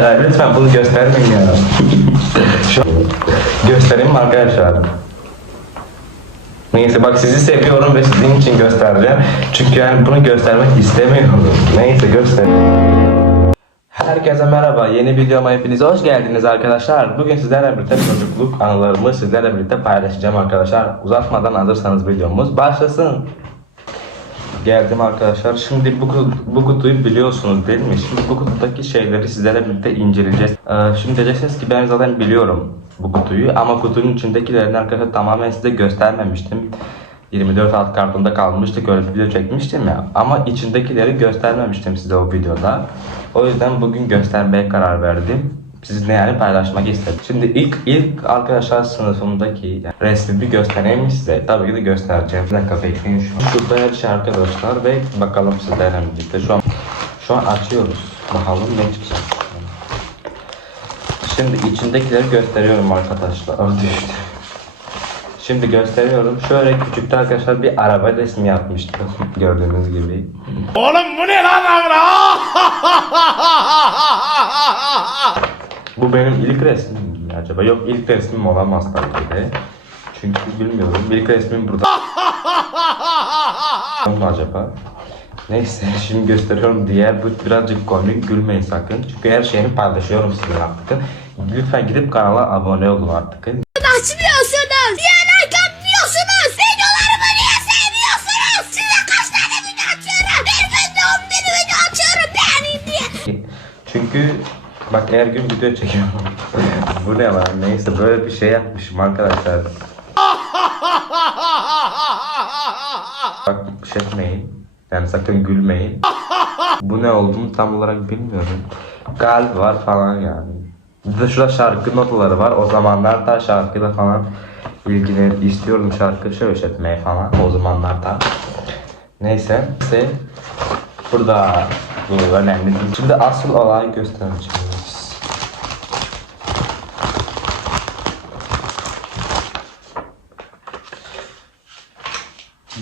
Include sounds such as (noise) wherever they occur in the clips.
Ya lütfen bunu göstermeyin ya. Şu göstereyim mi arkadaşlar? Neyse bak sizi seviyorum ve sizin için göstereceğim. Çünkü yani bunu göstermek istemiyorum. Neyse göster. Herkese merhaba. Yeni videoma hepiniz hoş geldiniz arkadaşlar. Bugün sizlerle birlikte çocukluk anılarımı sizlerle birlikte paylaşacağım arkadaşlar. Uzatmadan hazırsanız videomuz başlasın. Geldim arkadaşlar. Şimdi bu, kut- bu kutuyu biliyorsunuz değil mi? Şimdi bu kutudaki şeyleri sizlerle birlikte inceleyeceğiz. Ee, şimdi diyeceksiniz ki ben zaten biliyorum bu kutuyu ama kutunun içindekilerini arkadaşlar tamamen size göstermemiştim. 24 alt kartında kalmıştık öyle bir video çekmiştim ya. Ama içindekileri göstermemiştim size o videoda. O yüzden bugün göstermeye karar verdim. Sizinle yani paylaşmak istedim. Şimdi ilk ilk arkadaşlar sınıfımdaki yani resmi bir göstereyim size. Tabii ki de göstereceğim. Bir dakika bekleyin şu an. Şurada her şey arkadaşlar ve bakalım sizlerle birlikte. Şu an şu an açıyoruz. Bakalım ne çıkacak. Şimdi içindekileri gösteriyorum arkadaşlar. Düştü. Şimdi gösteriyorum. Şöyle küçükte arkadaşlar bir araba resmi yapmıştım. (laughs) Gördüğünüz gibi. Oğlum bu ne lan amına? (laughs) Bu benim ilk resmim mi acaba? Yok ilk resmim olamaz tabii ki de. Çünkü bilmiyorum. İlk resmim burada. (laughs) mu acaba? Neyse (laughs) şimdi gösteriyorum diğer bu birazcık komik gülmeyin sakın. Çünkü her şeyini paylaşıyorum sizinle artık. Lütfen gidip kanala abone olun artık. açmıyorsunuz? Bak her gün video çekiyorum. (laughs) bu ne lan? Neyse böyle bir şey yapmışım arkadaşlar. Bak şey etmeyin. Yani sakın gülmeyin. Bu ne olduğunu tam olarak bilmiyorum. Kalp var falan yani. Bir de şurada şarkı notaları var. O zamanlar da şarkıyla falan ilgili istiyordum şarkı söyletmeye falan o zamanlar da. Neyse. Neyse. Burada bu önemli. Şimdi asıl olay göstereceğiz.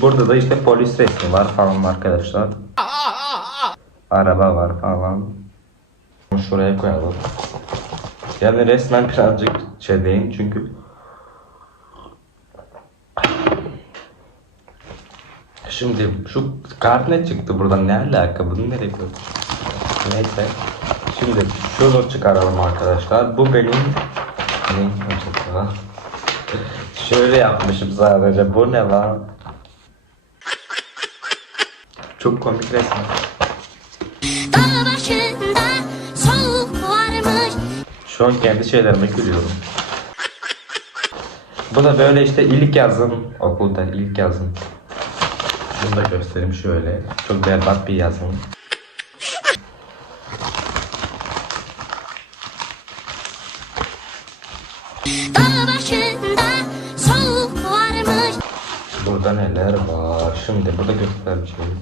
Burada da işte polis resmi var falan arkadaşlar. Araba var falan. Şuraya koyalım. Yani resmen birazcık şey değil çünkü Şimdi şu kart ne çıktı buradan ne alaka bunu nereye koyduk? Neyse. Şimdi şunu çıkaralım arkadaşlar. Bu benim ne acaba? Şöyle yapmışım sadece. Bu ne lan? Çok komik resim. Dağ başında soğuk varmış. Şu an kendi şeylerime gülüyorum. Bu da böyle işte ilk yazım okulda ilk yazım. Bunu da göstereyim şöyle. Çok berbat bir yazım. Dağ başında soğuk varmış. Burada neler var? Şimdi burada göstereceğim.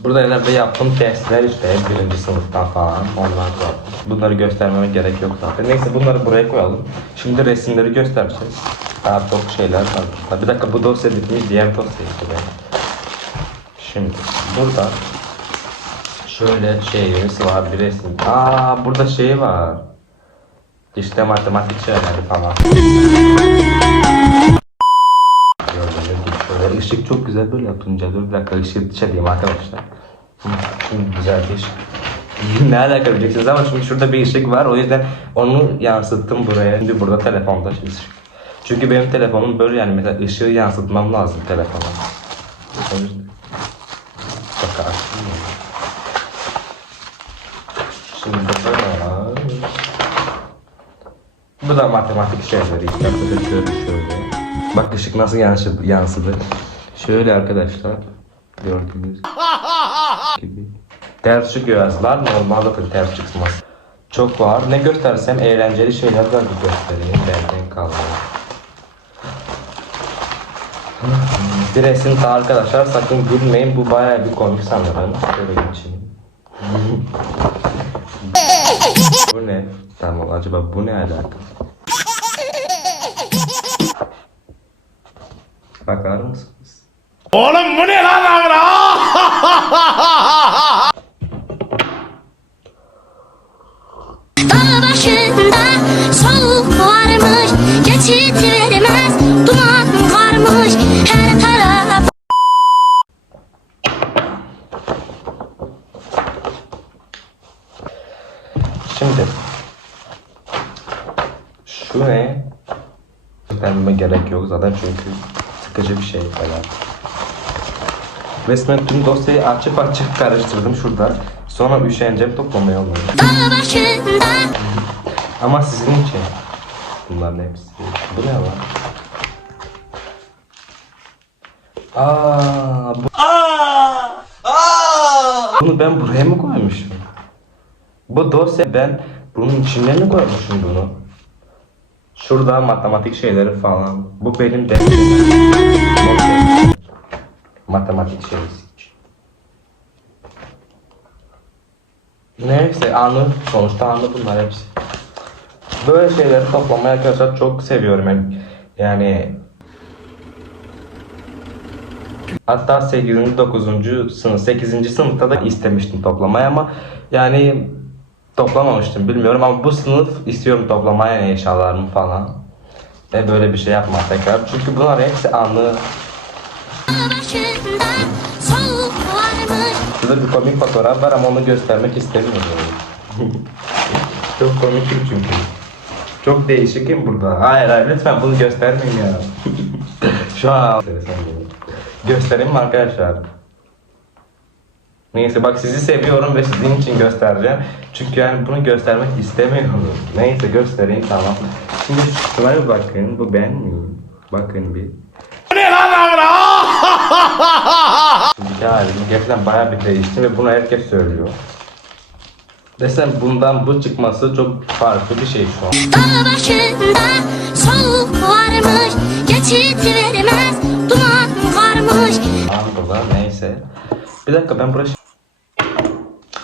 Burada ileride yaptığım testler işte birinci sınıftan falan onlar var. Bunları göstermeme gerek yok zaten. Neyse bunları buraya koyalım. Şimdi resimleri göstereceğiz. Daha çok şeyler var. Bir dakika bu dosya bitmiş diğer dosya işte benim. Şimdi burada şöyle şeyimiz var bir resim. Aa burada şey var. İşte matematik şeyleri falan. (laughs) Işık çok güzel böyle yapınca dur bir dakika ışığı dışarıyım arkadaşlar. Güzel bir (laughs) ne alaka diyeceksiniz ama şimdi şurada bir ışık var o yüzden onu yansıttım buraya. Şimdi burada telefonda ışık. Çünkü benim telefonum böyle yani mesela ışığı yansıtmam lazım telefona. O yüzden. Şimdi burada? Bu da matematik şeyleri şöyle şöyle. Bak ışık nasıl yansıdı, yansıdı. Şöyle arkadaşlar gördüğünüz gibi. Ters çıkıyor yazılar normalde ters çıkmaz. Çok var. Ne göstersem eğlenceli şeyler de bir göstereyim. Benden kaldı. Bir resim daha arkadaşlar sakın gülmeyin. Bu bayağı bir komik sanırım. Şöyle geçeyim. bu ne? Tamam acaba bu ne alaka? Bakar mısınız? Oğlum bu Resmen tüm dosyayı açıp açıp karıştırdım şurada. Sonra üşeneceğim toplamaya başında Ama sizin için. Bunların hepsi. Bu ne lan? Aa, bu... Bunu ben buraya mı koymuşum? Bu dosya ben bunun içine mi koymuşum bunu? Şurada matematik şeyleri falan. Bu benim de matematik şeysi. Neyse anı sonuçta anı bunlar hepsi. Böyle şeyleri toplamayı arkadaşlar çok seviyorum yani. Yani Hatta 8. 9. sınıf 8. sınıfta da istemiştim toplamayı ama yani toplamamıştım bilmiyorum ama bu sınıf istiyorum toplamaya eşyalarımı falan. Ve böyle bir şey yapmam tekrar. Çünkü bunlar hepsi anı. Şurada bir komik fotoğraf var ama onu göstermek istemiyorum. (laughs) Çok komikim çünkü. Çok değişikim burada. Hayır hayır lütfen bunu göstermeyin ya. (laughs) Şu an göstereyim mi arkadaşlar? Neyse bak sizi seviyorum ve sizin için göstereceğim. Çünkü yani bunu göstermek istemiyorum. Neyse göstereyim tamam. Şimdi şuna bir bakın. Bu ben miyim? Bakın bir. Ne lan (laughs) halimi gerçekten bayağı bir değişti ve bunu herkes söylüyor. Desem bundan bu çıkması çok farklı bir şey şu an. Dağ başında soğuk varmış Geçit vermez duman varmış burada neyse. Bir dakika ben buraya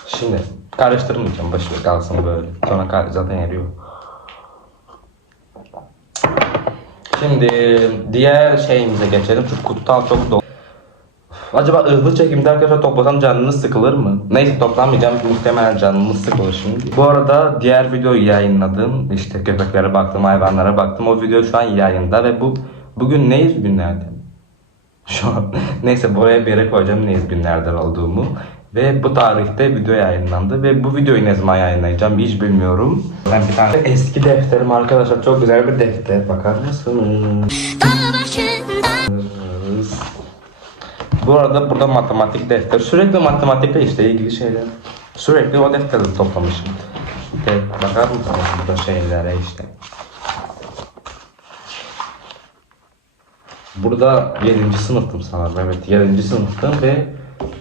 Şimdi karıştırmayacağım başı kalsın böyle. Sonra zaten eriyor. Şimdi diğer şeyimize geçelim. Şu kutudan çok dolu. Acaba hızlı çekimde arkadaşlar toplasam canınız sıkılır mı? Neyse toplamayacağım. Muhtemelen canınız sıkılır şimdi. Bu arada diğer videoyu yayınladım. İşte köpeklere baktım, hayvanlara baktım. O video şu an yayında ve bu bugün neyiz günlerden? (laughs) Şu an neyse buraya bir yere koyacağım neyiz günlerden olduğumu. Ve bu tarihte video yayınlandı ve bu videoyu ne zaman yayınlayacağım hiç bilmiyorum. Ben bir tane eski defterim arkadaşlar çok güzel bir defter bakar mısınız? Bu arada burada matematik defter. Sürekli matematikle işte ilgili şeyler. Sürekli o defteri toplamışım. İşte bakar mısınız burada şeylere işte. Burada 7. sınıftım sanırım. Evet 7. sınıftım ve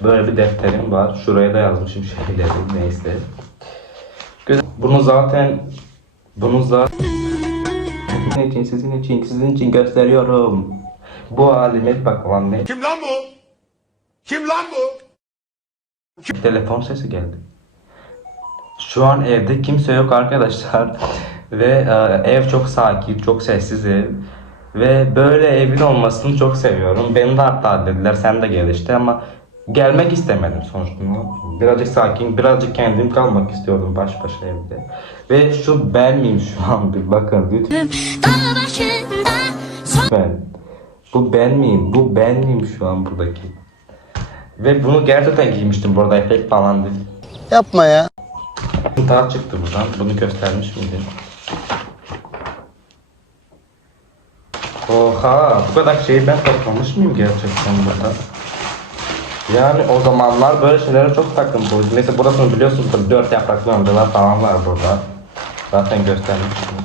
böyle bir defterim var. Şuraya da yazmışım şeyleri neyse. Güzel. Bunu zaten bunu zaten sizin için, sizin için, sizin için gösteriyorum. Bu halime bak lan ne? Kim lan bu? Kim lan bu? Telefon sesi geldi. Şu an evde kimse yok arkadaşlar. (laughs) Ve e, ev çok sakin, çok sessiz ev. Ve böyle evin olmasını çok seviyorum. Beni de hatta dediler sen de gel işte ama gelmek istemedim sonuçta. Birazcık sakin, birazcık kendim kalmak istiyordum baş başa evde. Ve şu ben miyim şu an bir bakın lütfen. Ben. Bu ben miyim? Bu ben miyim şu an buradaki? Ve bunu gerçekten giymiştim burada efekt falan değil. Yapma ya. Daha çıktı buradan. Bunu göstermiş miydim? Oha bu kadar şeyi ben toplamış mıyım gerçekten burada? Yani o zamanlar böyle şeylere çok takıntılıydım. Neyse burasını biliyorsunuz dört yapraklı önceler falan var burada. Zaten göstermiştim.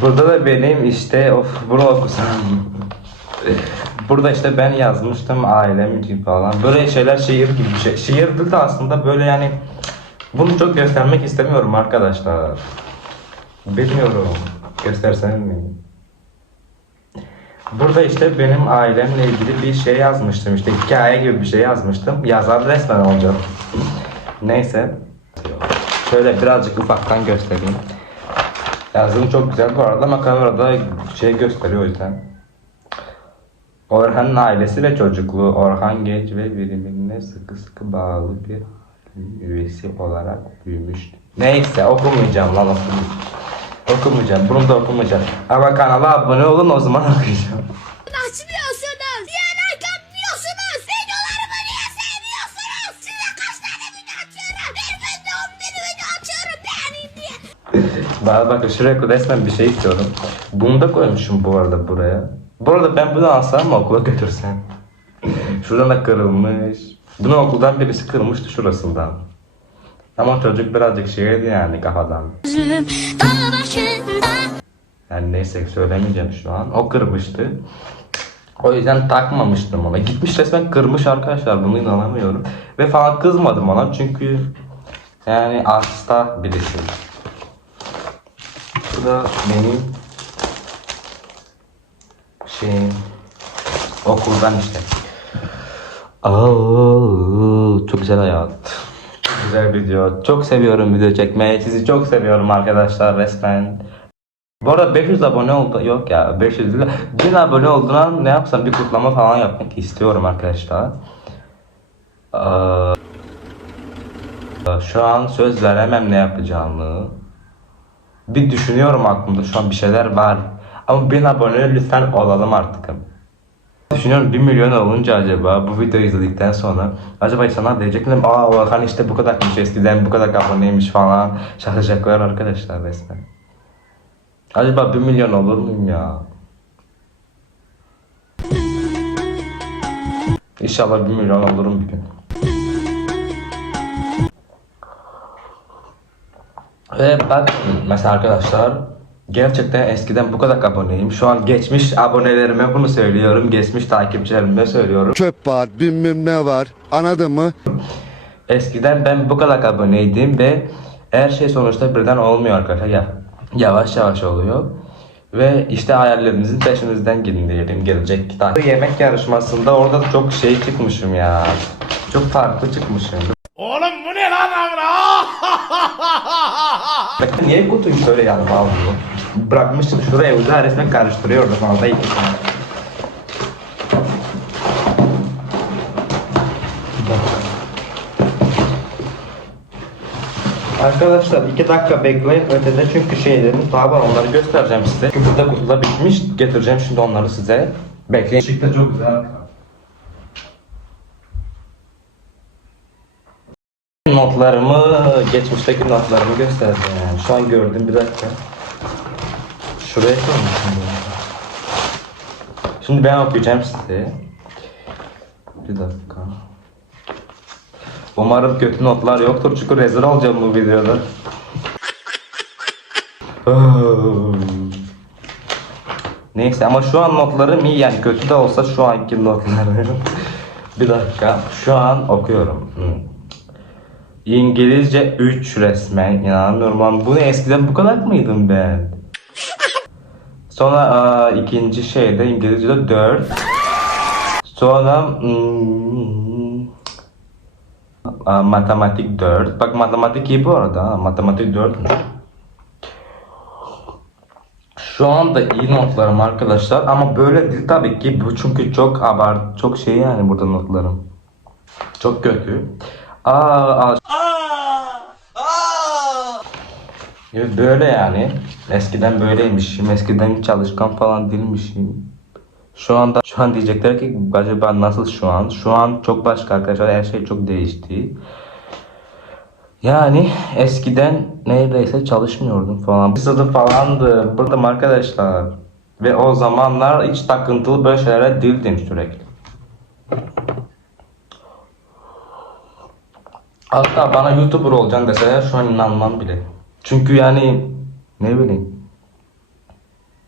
Burada da benim işte of bunu okusam. Burada işte ben yazmıştım ailem için falan. Böyle şeyler şiir gibi bir şey. Şiir değil de aslında böyle yani bunu çok göstermek istemiyorum arkadaşlar. Bilmiyorum. Göstersem mi? Burada işte benim ailemle ilgili bir şey yazmıştım. İşte hikaye gibi bir şey yazmıştım. Yazar resmen olacağım. Neyse. Şöyle birazcık ufaktan göstereyim. Yazım çok güzel bu arada ama kamerada şey gösteriyor o yüzden. Orhan'ın ailesi ve çocukluğu Orhan genç ve birbirine sıkı sıkı bağlı bir üyesi olarak büyümüştü. Neyse okumayacağım lan okumayacağım. Okumayacağım. Bunu da okumayacağım. Ama kanala abone olun o zaman (laughs) okuyacağım. Açmıyorsunuz. Like atmıyorsunuz? Videolarımı niye sevmiyorsunuz? Size kaç tane video atıyorum? Bir günde 11 video atıyorum beğenin diye. (laughs) Bana bakın şuraya resmen bir şey istiyorum. Bunu da koymuşum bu arada buraya. Bu arada ben bunu alsam mı okula götürsem? Şuradan da kırılmış. Bunu okuldan birisi kırmıştı şurasından. Ama çocuk birazcık şeydi yani kafadan. Yani neyse söylemeyeceğim şu an. O kırmıştı. O yüzden takmamıştım ona. Gitmiş resmen kırmış arkadaşlar. Bunu inanamıyorum. Ve falan kızmadım ona çünkü yani hasta birisi. Bu da benim şeyim okuldan işte. Aa, çok güzel hayat. Güzel video. Çok seviyorum video çekmeyi. Sizi çok seviyorum arkadaşlar resmen. Bu arada 500 abone oldu. Yok ya 500 değil. 1000 abone olduğuna ne yapsam bir kutlama falan yapmak istiyorum arkadaşlar. Ee, şu an söz veremem ne yapacağımı. Bir düşünüyorum aklımda şu an bir şeyler var. Ama 1000 abone lütfen olalım artık. Düşünüyorum 1 milyon olunca acaba bu videoyu izledikten sonra acaba insanlar diyecekler? Aa Orhan işte bu kadarmış eskiden bu kadar aboneymiş falan şaşacaklar arkadaşlar resmen. Acaba 1 milyon olur muyum ya? İnşallah 1 milyon olurum bir gün. Ve bak mesela arkadaşlar gerçekten eskiden bu kadar aboneyim. Şu an geçmiş abonelerime bunu söylüyorum. Geçmiş takipçilerime söylüyorum. çöp var, bilmem ne var. Anladın mı? Eskiden ben bu kadar aboneydim ve her şey sonuçta birden olmuyor arkadaşlar. Ya, yavaş yavaş oluyor. Ve işte hayallerinizin peşinizden gidin diyelim gelecek kitap. Yemek yarışmasında orada çok şey çıkmışım ya. Çok farklı çıkmışım. Oğlum bu ne lan amına? Bakın niye kutuyu böyle yanıma aldım? Bırakmıştım şuraya uzağa resmen karıştırıyordum vallahi. Arkadaşlar iki dakika bekleyin ötede çünkü şeylerin daha var onları göstereceğim size. Çünkü burada kutuda bitmiş getireceğim şimdi onları size. Bekleyin. Işık da çok güzel. Notlarımı, geçmişteki notlarımı göstereceğim yani. Şu an gördüm bir dakika. Şuraya koymuşum bunu. Şimdi ben okuyacağım size. Bir dakika. Umarım kötü notlar yoktur çünkü rezil olacağım bu videoda. Neyse ama şu an notlarım iyi yani kötü de olsa şu anki notlarım. (laughs) bir dakika şu an okuyorum. Hmm. İngilizce 3 resmen inanamıyorum ama bunu eskiden bu kadar mıydım ben? Sonra aa, ikinci şeyde İngilizce'de 4. Sonra hmm, matematik 4. Bak matematik iyi bu arada. Matematik 4 mü? Şu anda iyi notlarım arkadaşlar ama böyle değil tabii ki bu çünkü çok abart çok şey yani burada notlarım. Çok kötü. Aa, al- Evet, böyle yani. Eskiden böyleymişim. Eskiden çalışkan falan değilmişim. Şu anda şu an diyecekler ki acaba nasıl şu an? Şu an çok başka arkadaşlar. Her şey çok değişti. Yani eskiden neredeyse çalışmıyordum falan. Bir falandı. Buradayım arkadaşlar. Ve o zamanlar hiç takıntılı böyle şeylere değildim sürekli. Hatta bana YouTuber olacaksın deseler şu an inanmam bile. Çünkü yani ne bileyim.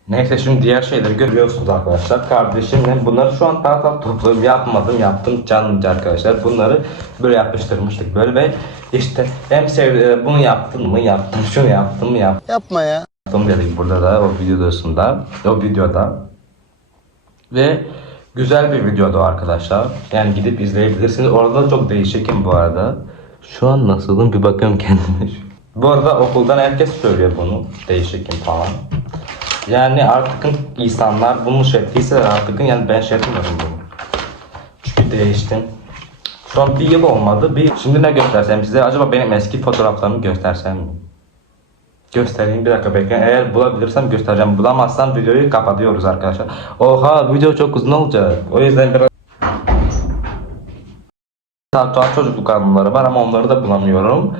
Neyse şimdi diğer şeyleri görüyorsunuz arkadaşlar. Kardeşimle bunları şu an daha daha topladım. Yapmadım yaptım canımca arkadaşlar. Bunları böyle yapıştırmıştık böyle ve işte hem sev bunu yaptım mı yaptım (laughs) şunu yaptım mı yaptım Yapma ya. dedik burada da o videosunda o videoda ve güzel bir videodu arkadaşlar yani gidip izleyebilirsiniz orada da çok değişikim bu arada şu an nasılım bir bakıyorum kendime bu arada okuldan herkes söylüyor bunu değişikim falan Yani artık insanlar bunu şey ettiyse artık yani ben şey etmiyorum bunu. Çünkü değiştim. An bir yıl olmadı. Bir, şimdi ne göstersem size? Acaba benim eski fotoğraflarımı göstersem mi? Göstereyim bir dakika bekleyin. Eğer bulabilirsem göstereceğim. Bulamazsam videoyu kapatıyoruz arkadaşlar. Oha video çok uzun olacak. O yüzden biraz Tuhaf çocukluk anıları var ama onları da bulamıyorum.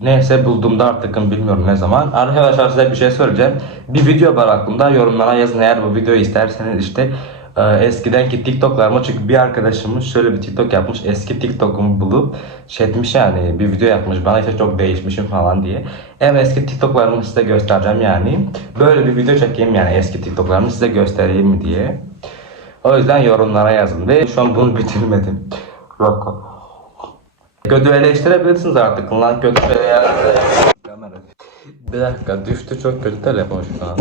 Neyse bulduğumda artık bilmiyorum ne zaman. Arkadaşlar size bir şey söyleyeceğim. Bir video var aklımda yorumlara yazın eğer bu videoyu isterseniz işte e, eskidenki TikTok'larımı çünkü bir arkadaşımız şöyle bir TikTok yapmış eski TikTok'umu bulup şey yani bir video yapmış bana işte çok değişmişim falan diye. En eski TikTok'larımı size göstereceğim yani. Böyle bir video çekeyim yani eski TikTok'larımı size göstereyim diye. O yüzden yorumlara yazın ve şu an bunu (laughs) bitirmedim. Yok. Kötü eleştirebilirsiniz artık lan yani. Kamera. Bir dakika düştü çok kötü telefon şu an.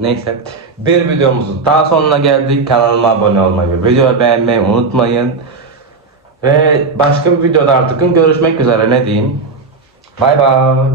Neyse bir videomuzun daha sonuna geldik. Kanalıma abone olmayı ve videoyu beğenmeyi unutmayın. Ve başka bir videoda artık görüşmek üzere ne diyeyim. Bay bay.